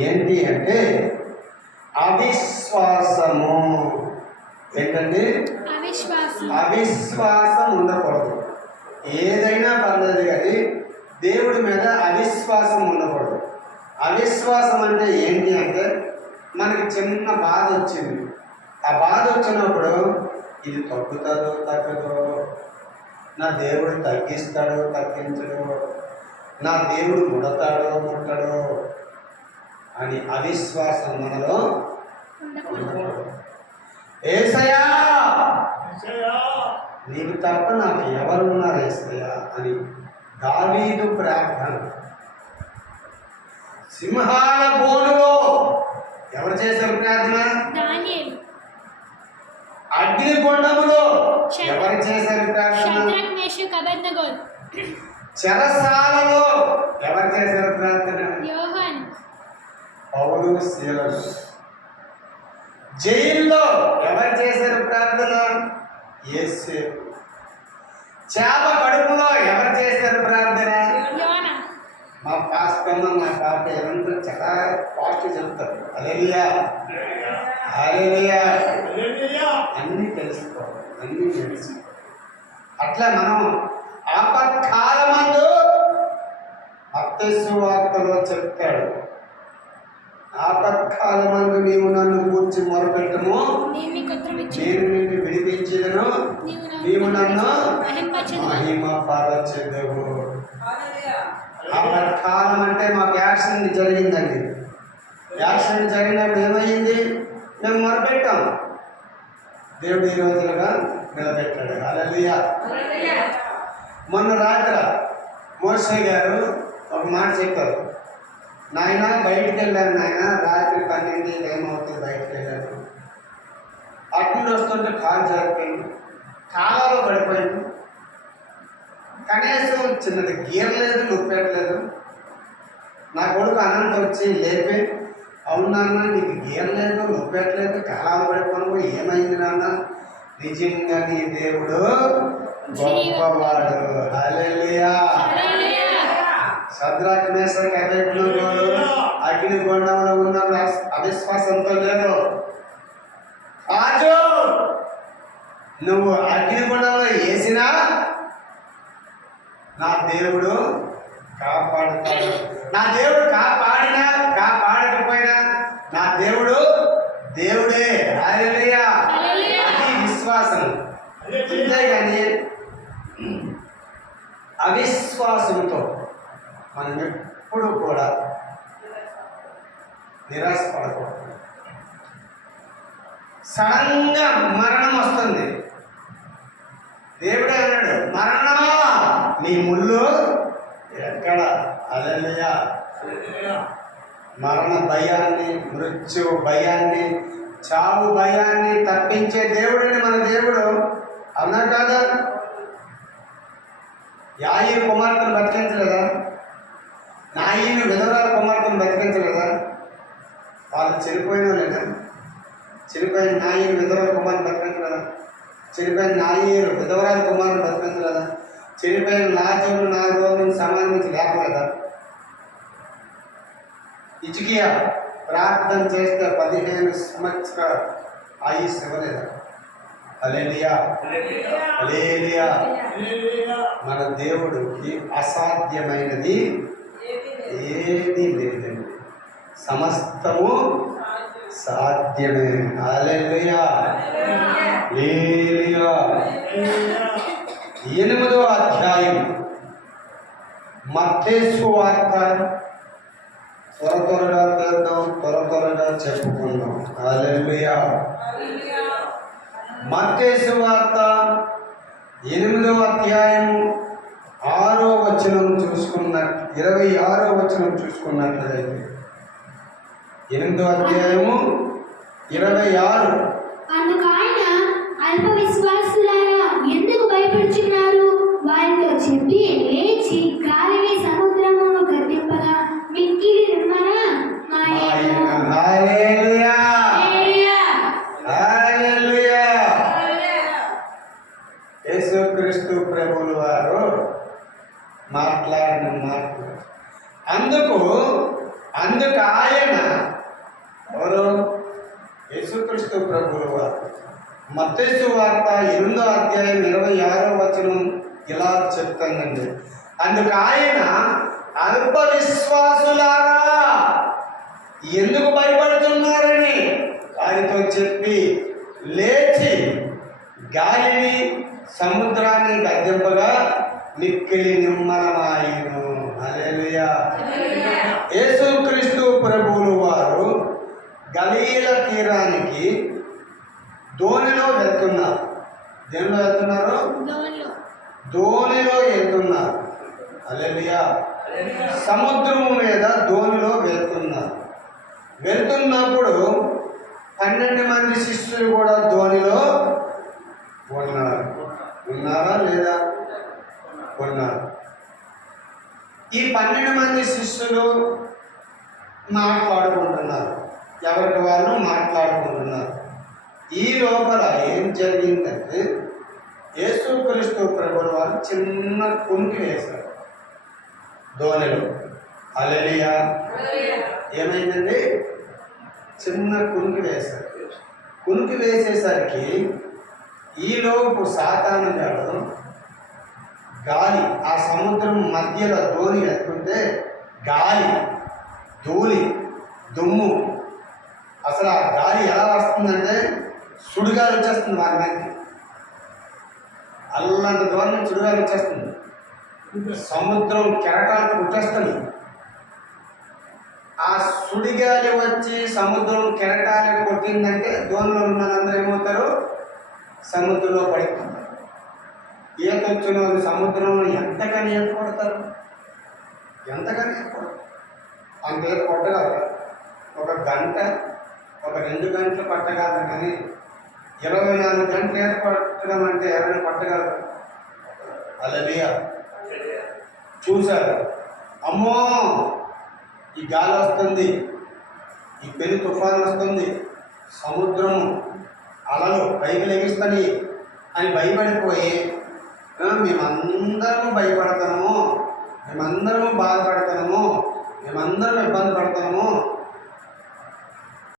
ఏంటి అంటే అవిశ్వాసము. ఏంటండి? అవిశ్వాసం ఉండకూడదు. ఏదైనా పర్లేదు కానీ దేవుడి మీద అవిశ్వాసం ఉండకూడదు. అవిశ్వాసం అంటే ఏంటి అంటే మనకి చిన్న బాధ వచ్చింది. ఆ బాధ వచ్చినప్పుడు ఇది తగ్గుతుందో తగ్గదో, నా దేవుడు తగ్గిస్తాడో తగ్గించడో, నా దేవుడు ముడతాడో ముట్టడో అని అవిశ్వాసం మనలో ఉండకూడదు. యేసయ్యా నీకు తప్ప నాకు ఎవరున్నారు యేసయ్యా అని దావీదు ప్రార్థన. సింహాల బోనులో ఎవరు చేశారు ప్రార్థన? అగ్నిగుండములో ఎవరు చేశారు ప్రార్థన? చెరసాలలో ఎవరు చేశారు ప్రార్థన? పౌలు సీలలు. జైల్లో ఎవరు చేశారు ప్రార్థన? యేసేపు. చేప కడుపులో ఎవరు చేశారు ప్రార్థన? మా పాస్టమ్మ మా పాప ఎవరంతా చాలా పాస్ట్ చెప్తారు. హల్లెలూయా హల్లెలూయా అన్నీ తెలుసుకోవాలి, అన్నీ తెలుసు. అట్లా మనం ఆపత్కాలమందు మత్తయి సువార్తలో చెప్తాడు, ఆపత్కాలమందు నీవు నన్ను గూర్చి మొరపెట్టము, నేను నిన్ను విడిపించెదను, నీవు నన్ను మహిమపరచెదవు. ఆపత్కాలం అంటే మాకు యాక్సిడెంట్ జరిగిందండి. యాక్సిడెంట్ జరిగినప్పుడు ఏమైంది? మేము మొరపెట్టాం, దేవుడు ఈ రోజులుగా నిలబెట్టాడు. హల్లెలూయా. మొన్న రాత్రి మోషే గారు ఒక మాట చెప్పారు, నాయన బయటికి వెళ్ళాను నాయన, రాత్రి 12 ఏమవుతుంది బయటికి వెళ్ళాను, అటు వస్తుంటే కాలు జారిపోయింది, కాలాలో పడిపోయింది, కనీసం చిన్నది గీరలేదు, నొప్పెట్టలేదు. నా కొడుకు అనంత వచ్చి లేపి, అవునన్నా నీకు గీరలేదు, నొప్పెట్టలేదు, కాలాలు పడిపోను, ఏమైంది నాన్న? నిజంగా నీ దేవుడు గొప్పవాడు. హల్లెలూయా. షద్రక్ మేషక్ అబేద్నెగోలు అగ్నిగుండంలో ఉన్న అవిశ్వాసంతో లేరు. రాజు నువ్వు అగ్నిగుండంలో వేసినా నా దేవుడు కాపాడుతాడు. నా దేవుడు కాపాడినా కాపాడకపోయినా నా దేవుడు దేవుడే. హల్లెలూయా. అది విశ్వాసం. అంతేగాని అవిశ్వాసంతో మనం ఎప్పుడు కూడా నిరాశపడకూడదు. సడన్గా మరణం వస్తుంది. దేవుడే అన్నాడు, మరణమా నీ ముళ్ళు ఎక్కడ? హల్లెలూయా. మరణ భయాన్ని, మృత్యు భయాన్ని, చావు భయాన్ని తప్పించే దేవుడిని మన దేవుడు. అవునా కాదా? యాయి కుమార్తెను బతికించలేదా? నాయను విధవరాల కుమార్తెను బతికించలేదా? వాళ్ళు చనిపోయినా లేదా? చనిపోయిన నాయను విధవరాల కుమార్తెను బతికించలేదా? చనిపోయిన నాయను విధవరాల కుమారుని బతికించలేదా? చనిపోయిన లాజరు 4 రోజులు సమాధించి లేపలేదా? హిజ్కియా ప్రార్థన చేస్తే 15 సంవత్సరాలు ఆయుష్ ఇవ్వలేదా? హల్లెలూయా హల్లెలూయా. మన దేవుడికి అసాధ్యమైనది ఏది లేదండి, సమస్తము సాధ్యమే. హల్లెలూయా హల్లెలూయా. 8వ అధ్యాయం మత్తయి సువార్త. త్వరగా చేద్దాం, త్వరగా చెప్పుకుందాం. హల్లెలూయా. మత్తయి సువార్త 8వ అధ్యాయం 6వ వచనం చూసుకున్నట్టు 26వ వచనం చూసుకున్నట్లయితే 8వ అధ్యాయము 26. అందుకు ఆయన, అల్ప విశ్వాసులారా ఎందుకు భయపడుచున్నారు? వారితో చెప్పి, లేచి గాలిని సముద్రమును గద్దింపగా మిక్కిలి నిమ్మన హల్లెలూయా హల్లెలూయా. యేసుక్రీస్తు ప్రభువుల వారు మాట్లాడిన మాటలు అందుకు అందుకు ఆయన ఎవరు? యేసుక్రీస్తు ప్రభువు వారు. మత్తయి సువార్త 8వ అధ్యాయం 26వ వచనం ఇలా చెప్తానండి. అందుకు ఆయన అల్ప విశ్వాసులారా ఎందుకు భయపడుతున్నారని వారితో చెప్పి లేచి గాలిని సముద్రాన్ని గద్దెంపగా మిక్కిలి నిమ్మలమాయెను. హల్లెలూయా. యేసుక్రీస్తు ప్రభువులు వారు గలీల తీరానికి దోణిలో వెళ్తున్నారు. దేనిలో వెళ్తున్నారు? దోణిలో వెళ్తున్నారు. హల్లెలూయా. సముద్రం మీద దోణిలో వెళ్తున్నారు. వెళ్తున్నప్పుడు 12 మంది శిష్యులు కూడా దోణిలో ఉన్నారు. ఉన్నారా లేదా? ఉన్నారు. ఈ 12 మంది శిష్యులు మాట్లాడుకుంటున్నారు. ఎవరికి వాళ్ళు మాట్లాడుకుంటున్నారు. ఈ లోపల ఏం జరిగిందంటే యేసుక్రీస్తు ప్రభువుల వారు చిన్న కునికి వేశారు దోణిలో. హల్లెలూయా. ఏమైందండి? చిన్న కునికి వేశారు. కునికి వేసేసరికి ఈలోపు సాతాను గాడు గాలి ఆ సముద్రం మధ్యలో దోణి వెళ్తుంటే గాలి, ధూళి, దుమ్ము, అసలు ఆ గాలి ఎలా వస్తుందంటే సుడిగాలి వచ్చేస్తుంది. వారి మీదకి అల్లంత దూరం నుంచి సుడిగాలి వచ్చేస్తుంది. సముద్రం కెరటాలు పుట్టేస్తుంది. ఆ సుడిగాలి వచ్చి సముద్రం కెరటాలు కొట్టిందంటే దోణిలో ఉన్న వాళ్ళందరూ ఏమవుతారు? సముద్రంలో పడిపోతారు. ఈత వచ్చిన వాళ్ళు సముద్రంలో ఎంతగాని ఈత కొడతారు, ఎంతగాని ఈత కొడతారు. అంత ఈత కొట్టగలరు. ఒక గంట, ఒక 2 గంటలు పట్టగలరు. కానీ 24 గంటలు ఈత కొట్టడం అంటే ఎవరైనా పట్టగలరు? హల్లెలూయా. చూశారు. అమ్మో ఈ గాలి వస్తుంది, ఈ పెను తుఫాను వస్తుంది, సముద్రం అలలు పైకి లెగిస్తాయి అని భయపడిపోయి మేమందరము భయపడతాము, మేమందరము బాధపడతాము, మేమందరం ఇబ్బంది పడతాము,